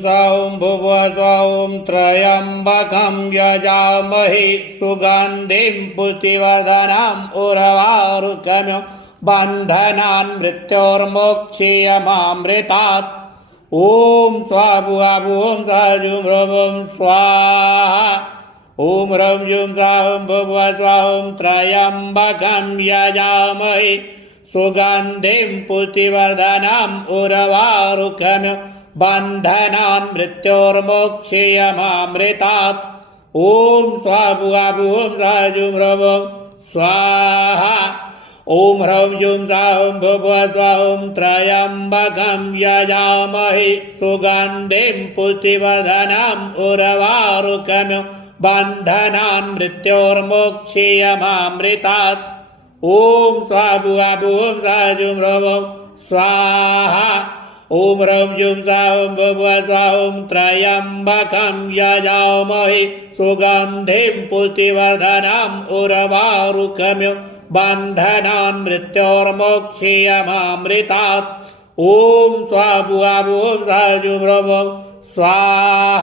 सौं भुवस्वं त्र्यम्बकं यजामहे सुगन्धिं पुष्टिवर्धनम् उर्वारुकमिव बन्धनान् मृत्योर्मोक्षीयमामृतात्। ॐ स्वाभुवं सजुम्रवं स्वाहा। ॐ ह्रं जुं सौं भुवस्वं त्र्यम्बकं यजामहे सुगन्धिं पुष्टिवर्धनम् उर्वारुकमिव बन्धनान् मृत्योर्मोक्षीयमामृतात्। ॐ स्वाभुवं सजुम्रवं स्वाहा। ॐ ह्रं जुं सौं भुवस्वं त्र्यम्बकं यजामहे सुगन्धिं पुष्टिवर्धनम् उर्वारुकमिव बन्धनान् मृत्योर्मोक्षीयमामृतात्। ॐ स्वाभुवं सजुम्रवं स्वाहा। ॐ ह्रं जुं सौं भुवस्वं त्र्यम्बकं यजामहे सुगन्धिं पुष्टिवर्धनम् उर्वारुकमिव बन्धनान् मृत्योर्मोक्षीयमामृतात्। ॐ स्वाभुवं सजुम्रवं स्वाहा।